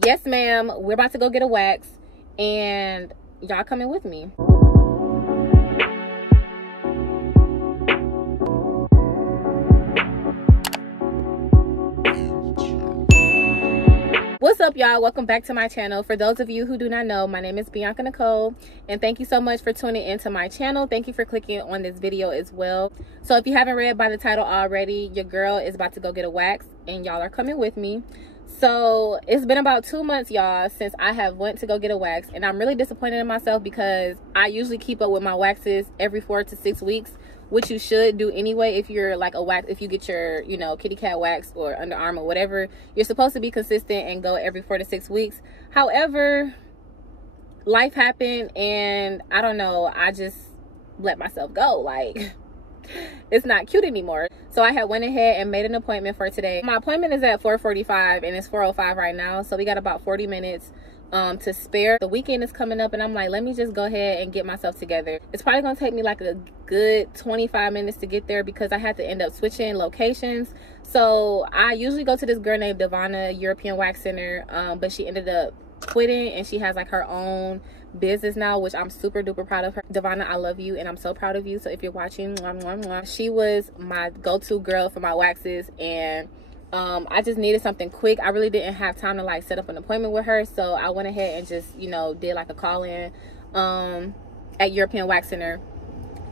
Yes, ma'am. We're about to go get a wax, and y'all coming with me. What's up, y'all? Welcome back to my channel. For those of you who do not know, my name is Bianca Nicole, and thank you so much for tuning into my channel. Thank you for clicking on this video as well. So if you haven't read by the title already, your girl is about to go get a wax, and y'all are coming with me. So it's been about 2 months, y'all, since I have went to go get a wax, and I'm really disappointed in myself because I usually keep up with my waxes every 4 to 6 weeks, which you should do anyway. If you're like a wax, if you get your, you know, kitty cat wax or underarm or whatever, you're supposed to be consistent and go every 4 to 6 weeks. However, life happened, and I don't know, I just let myself go. Like, it's not cute anymore. So I had went ahead and made an appointment for today. My appointment is at 4:45 and it's 4:05 right now, so we got about 40 minutes to spare. The weekend is coming up, and I'm like, let me just go ahead and get myself together. It's probably gonna take me like a good 25 minutes to get there because I had to end up switching locations. So I usually go to this girl named Devana, European Wax Center, but she ended up quitting, and she has like her own business now, which I'm super duper proud of her. Devana, I love you, and I'm so proud of you. So if you're watching, mwah, mwah, mwah. She was my go-to girl for my waxes, and I just needed something quick. I really didn't have time to like set up an appointment with her, so I went ahead and just, you know, did like a call-in at European Wax Center.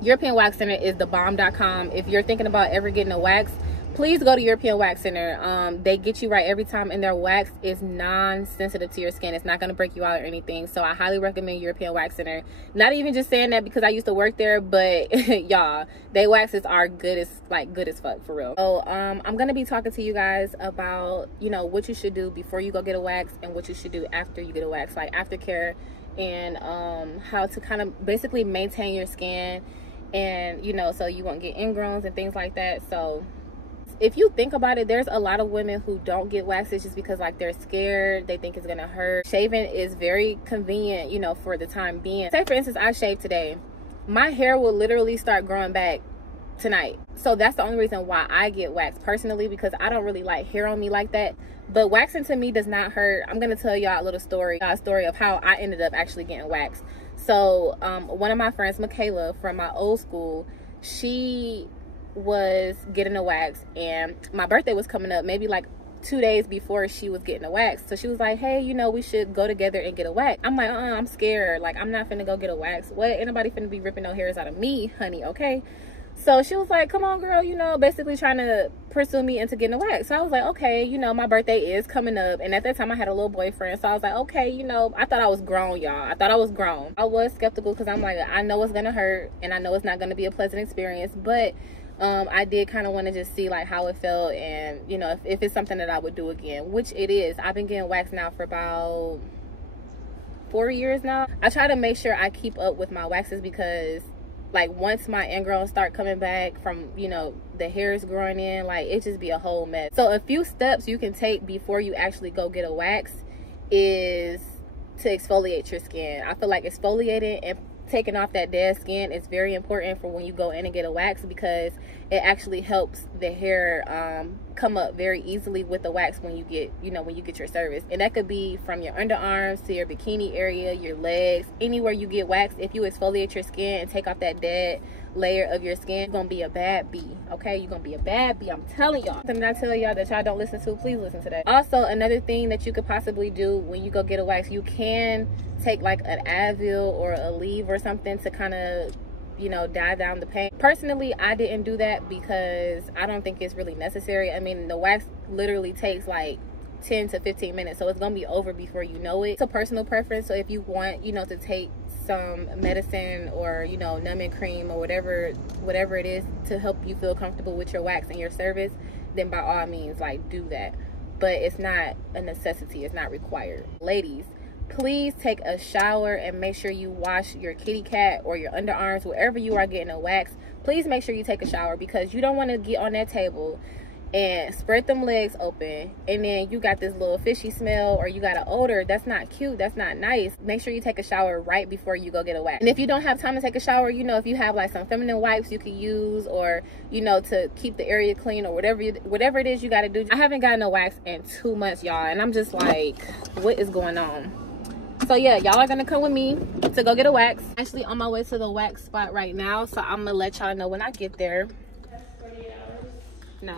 European Wax Center is thebomb.com. If you're thinking about ever getting a wax, please go to European Wax Center. They get you right every time, and their wax is non-sensitive to your skin. It's not going to break you out or anything. So I highly recommend European Wax Center. Not even just saying that because I used to work there, but y'all, they waxes are good as fuck, for real. So I'm going to be talking to you guys about, you know, what you should do before you go get a wax and what you should do after you get a wax, like aftercare, and how to kind of basically maintain your skin, and, you know, so you won't get ingrowns and things like that. So if you think about it, there's a lot of women who don't get waxes just because like they're scared, they think it's gonna hurt. Shaving is very convenient, you know, for the time being. Say for instance, I shaved today, my hair will literally start growing back tonight. So that's the only reason why I get waxed personally, because I don't really like hair on me like that. But waxing to me does not hurt. I'm gonna tell y'all a little story of how I ended up actually getting waxed. So one of my friends, Michaela, from my old school, she was getting a wax, and my birthday was coming up maybe like 2 days before she was getting a wax. So she was like, hey, you know, we should go together and get a wax. I'm like, I'm scared. Like, I'm not finna go get a wax. What? Ain't nobody finna be ripping no hairs out of me, honey, okay? So she was like, come on, girl, you know, basically trying to pursue me into getting a wax. So I was like, okay, you know, my birthday is coming up, and at that time I had a little boyfriend. So I was like, okay, you know, I thought I was grown, y'all. I thought I was grown. I was skeptical because I'm like, I know it's gonna hurt, and I know it's not gonna be a pleasant experience, but I did kind of want to just see like how it felt, and, you know, if it's something that I would do again, which it is. I've been getting waxed now for about 4 years now. I try to make sure I keep up with my waxes because, like, once my ingrowns start coming back from, you know, the hairs growing in, like, it just be a whole mess. So a few steps you can take before you actually go get a wax is to exfoliate your skin. I feel like exfoliating and taking off that dead skin is very important for when you go in and get a wax, because it actually helps the hair come up very easily with the wax when you get, you know, when you get your service. And that could be from your underarms to your bikini area, your legs, anywhere you get waxed. If you exfoliate your skin and take off that dead layer of your skin, you're gonna be a bad bee, okay? You're gonna be a bad bee, I'm telling y'all. Something I tell y'all that y'all don't listen to, please listen to that. Also, another thing that you could possibly do when you go get a wax, you can take like an Advil or a Aleve or something to kind of, you know, dive down the pain. Personally, I didn't do that because I don't think it's really necessary. I mean, the wax literally takes like 10 to 15 minutes, so it's gonna be over before you know it. It's a personal preference. So if you want, you know, to take some medicine or, you know, numbing cream or whatever it is to help you feel comfortable with your wax and your service, then by all means, like, do that. But it's not a necessity, it's not required. Ladies, please take a shower and make sure you wash your kitty cat or your underarms, wherever you are getting a wax. Please make sure you take a shower, because you don't want to get on that table and spread them legs open, and then you got this little fishy smell or you got an odor, that's not cute, that's not nice. Make sure you take a shower right before you go get a wax. And if you don't have time to take a shower, you know, if you have like some feminine wipes you could use, or you know, to keep the area clean, or whatever it is you got to do. I haven't gotten a wax in 2 months, y'all, and I'm just like, what is going on? So yeah, y'all are gonna come with me to go get a wax. Actually on my way to the wax spot right now, so I'm gonna let y'all know when I get there. That's 48 hours? No.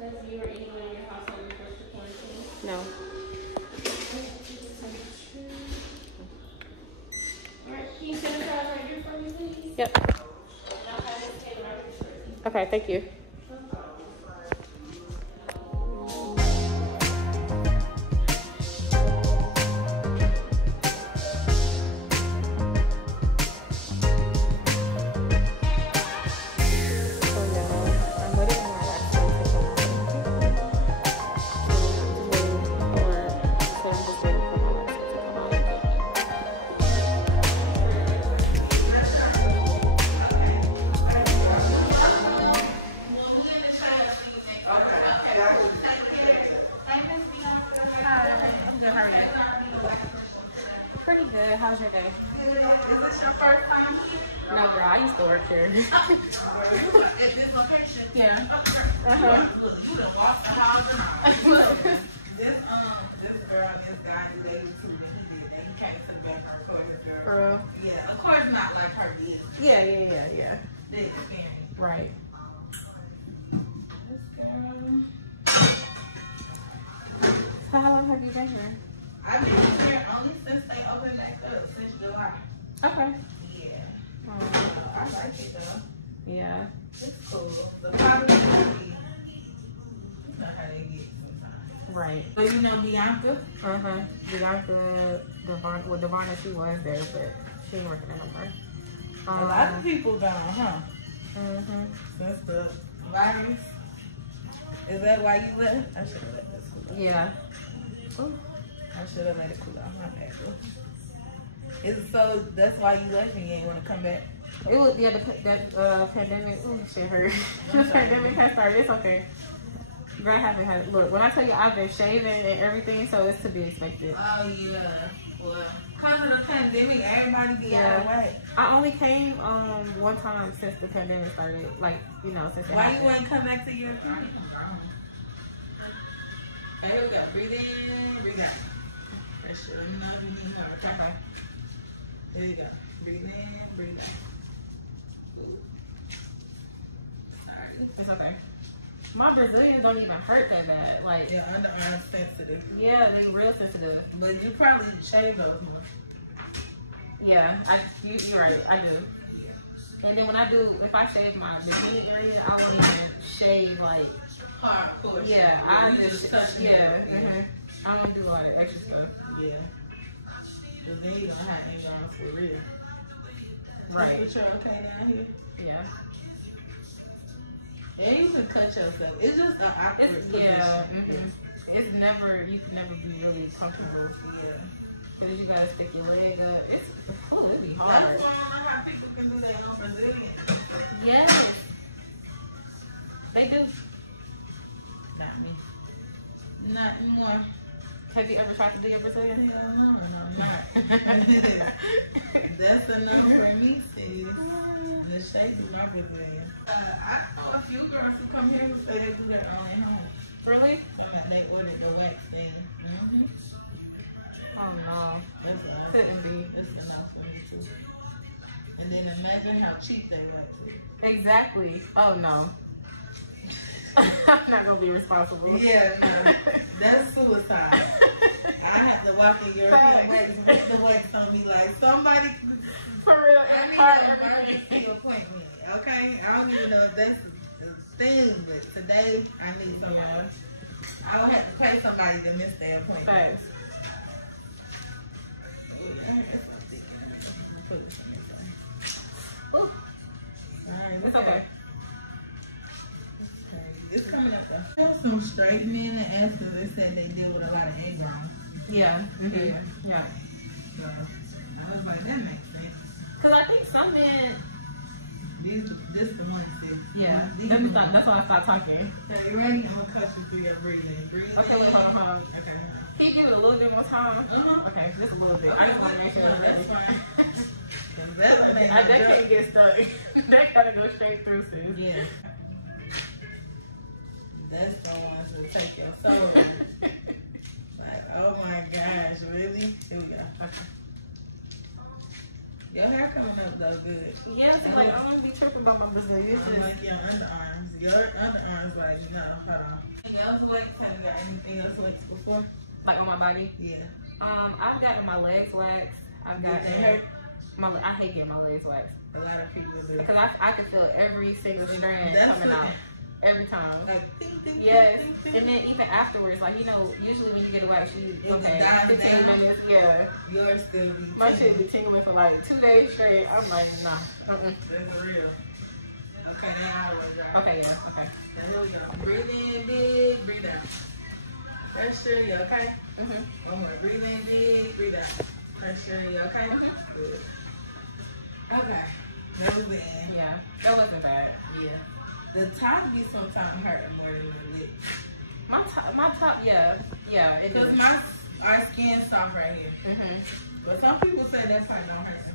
Because you were anywhere in your house when you first quarantine? No. Alright, can you sanitize right here for me, please? Yep. Okay, thank you. Pretty good. How's your day? Is this your first time here? No, girl. I used to work here. At this location? Yeah. You done walked the house and this girl and this guy dated too, and he did that. He came to the back and recorded this girl. For real? Yeah, of course not like her did. Yeah. They experienced. Right. This girl. So how long have you been here? I've been here only since they opened back up, since July. Okay. Yeah. I like it though. Yeah. It's cool. The problem is you know how they get sometimes. Right. So you know Bianca? Bianca, Devon, she was there, but she ain't working no more. A lot of people gone, huh? Mm-hmm. Since the virus. Is that why you left? I should have let this cool off. Yeah. Ooh. I should have let it cool off. My bad. Is it so that's why you left and you ain't want to come back? It was, yeah, the pandemic. Oh, shit hurt. The pandemic has started. It's okay. Girl, I haven't had, look, when I tell you I've been shaving and everything, so it's to be expected. Oh, yeah. Well, because of the pandemic, everybody be out of the way. I only came one time since the pandemic started, like, you know, since it Why happened. you wouldn't come back to your apartment? Okay, here we go. Breathe in, breathe out. Fresh. Let me know if you need more. Okay. Here you go. Breathe in, breathe out. Ooh. Sorry. It's okay. My Brazilians don't even hurt that bad. Like, Yeah, underarm sensitive. yeah, they real sensitive. But you probably shave those more. Yeah, you're right. I do. And then when I do, if I shave my bikini area, I won't even shave like Hard push. Yeah, you just touch it. Yeah, I don't do all that extra stuff. Yeah. Because then you're going to have ingrown for real. Right. Temperature okay down here? Yeah. Yeah, you can cut yourself. It's just an awkward position. Yeah. It's never, you can never be really comfortable. Yeah. Because you gotta stick your leg up. It'd be hard. That's why I don't know how people can do their own Brazilian. Yes. They do. Not me. Not anymore. Have you ever tried to do your Brazilian? Hell no, not. That's enough for me, sis. The shape is my Brazilian. I know a few girls who come here who say they do their own at home. Really? They ordered the wax in. Oh no. That's enough. Couldn't be. That's enough for me too. And then imagine how cheap they wax it. Exactly. Oh no. I'm not gonna be responsible. Yeah, no. That's suicide. I have to walk in European wax with the wax on me like somebody. For real. I need an emergency appointment. Okay, I don't even know if that's a thing, but today I need somebody. I would have to pay somebody to miss their appointment. Thanks. Ooh. Alright, It's okay. It's coming up though. There's some straight men that asked because they said they deal with a lot of egg rounds. Yeah. Yeah. So I was like, that makes sense. Because I think some men, This the one, sis. Yeah. That's why I stopped talking. Okay, you ready? I'm gonna cut you through your breathing. Breathe. Okay, wait, hold on. Okay. Can you give it a little bit more time? Okay, just a little bit. I just want to make sure it's ready. That can't get stuck. That gotta go straight through, sis. Yeah. That's the ones who take your soul. Like, oh my gosh, really? Here we go. Okay. Your hair coming up though good. Yeah, so like I'm gonna be tripping about my Brazilian. Like your underarms. Your underarms, like, no, hold on. Anything else wax? Have you got anything else wax before? Like on my body? Yeah. I've gotten my legs waxed. I've got I hate getting my legs waxed. A lot of people do. Because I can feel every single strand coming out. Every time. Like, ding, ding, yes. ding, ding, and then even afterwards, like, you know, usually when you get a wax, you, okay, 15 minutes, yeah. Yours still be my shit be tingling for like 2 days straight. I'm like, nah. That's real. Okay, now I will dry. Okay, yeah, okay. Here we go. Breathe in big, breathe out. Pressure, you okay? One more. Breathe in big, breathe out. Pressure, you okay? Good. Okay. That was in. Yeah, that wasn't bad. Yeah. The top be sometimes hurting more than the lip. My top, yeah. Because our skin soft right here. But some people say that part don't hurt.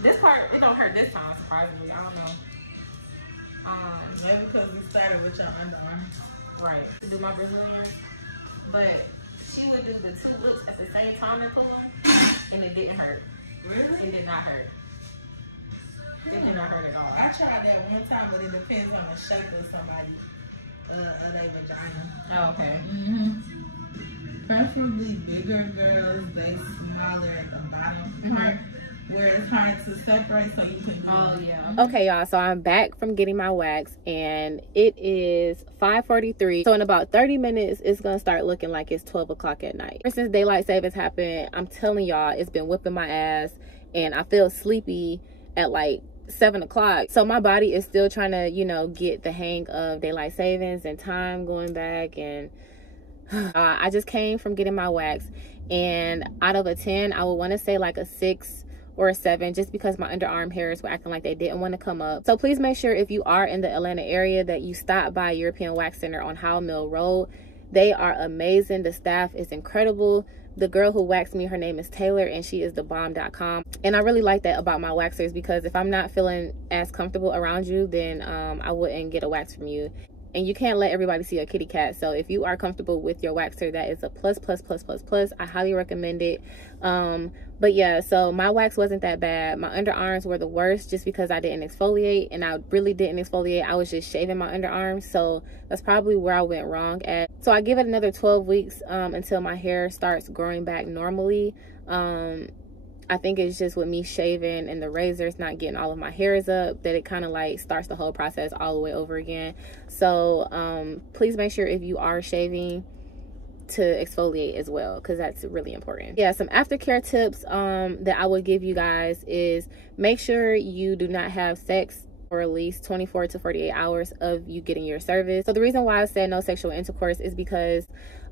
This part, it don't hurt this time, surprisingly. I don't know. Yeah, because we started with your underarm. Right. To do my Brazilian, but she would do the 2 loops at the same time and pull them, and it didn't hurt. Really? It did not hurt. It did not hurt at all. I tried that one time, but it depends on the shape of somebody, their vagina. Oh, okay. Preferably bigger girls, they smaller at the bottom part, where it's hard to separate so you can do Okay, y'all, so I'm back from getting my wax, and it is 5:43. So in about 30 minutes, it's gonna start looking like it's 12 o'clock at night. Ever since daylight savings happened, I'm telling y'all, it's been whipping my ass, and I feel sleepy at like 7 o'clock. So my body is still trying to, you know, get the hang of daylight savings and time going back. And I just came from getting my wax, and out of a 10, I would want to say like a 6 or a 7, just because my underarm hairs were acting like they didn't want to come up. So please make sure if you are in the Atlanta area that you stop by European Wax Center on Howell Mill Road. They are amazing. The staff is incredible. The girl who waxed me, her name is Taylor, and she is thebomb.com. And I really like that about my waxers, because if I'm not feeling as comfortable around you, then I wouldn't get a wax from you. And you can't let everybody see your kitty cat. So if you are comfortable with your waxer, that is a plus. I highly recommend it. But yeah, so my wax wasn't that bad. My underarms were the worst just because I didn't exfoliate, and I really didn't exfoliate. I was just shaving my underarms. So that's probably where I went wrong at. So I give it another 12 weeks until my hair starts growing back normally. I think it's just with me shaving and the razor's not getting all of my hairs up that it kind of like starts the whole process all the way over again. So please make sure if you are shaving to exfoliate as well, because that's really important. Yeah, some aftercare tips that I would give you guys is make sure you do not have sex for at least 24 to 48 hours of you getting your service. So the reason why I said no sexual intercourse is because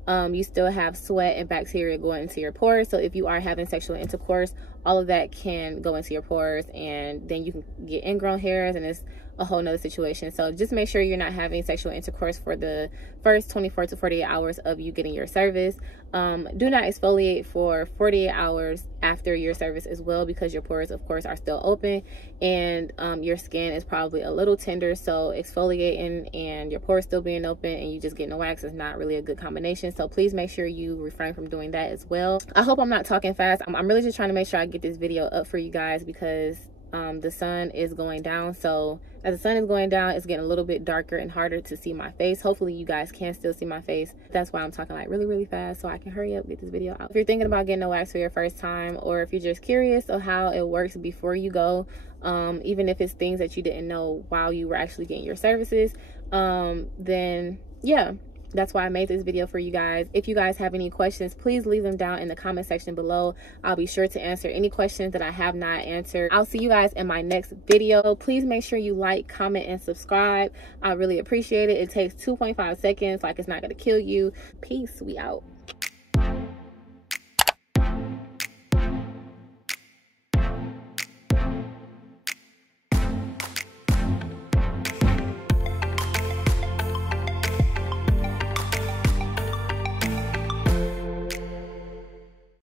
you still have sweat and bacteria going into your pores. So if you are having sexual intercourse, all of that can go into your pores, and then you can get ingrown hairs, and it's a whole nother situation. So just make sure you're not having sexual intercourse for the first 24 to 48 hours of you getting your service. Do not exfoliate for 48 hours after your service as well, because your pores of course are still open, and your skin is probably a little tender. So exfoliating and your pores still being open and you just getting a wax is not really a good combination. So please make sure you refrain from doing that as well. I hope I'm not talking fast. I'm really just trying to make sure I get this video up for you guys, because the sun is going down. So as the sun is going down, it's getting a little bit darker and harder to see my face. Hopefully you guys can still see my face. That's why I'm talking like really fast, so I can hurry up, get this video out. If you're thinking about getting a wax for your first time, or if you're just curious of how it works before you go, even if it's things that you didn't know while you were actually getting your services, then yeah, that's why I made this video for you guys. If you guys have any questions, please leave them down in the comment section below. I'll be sure to answer any questions that I have not answered. I'll see you guys in my next video. Please make sure you like, comment, and subscribe. I really appreciate it. It takes 2.5 seconds. Like, it's not gonna kill you. Peace. We out.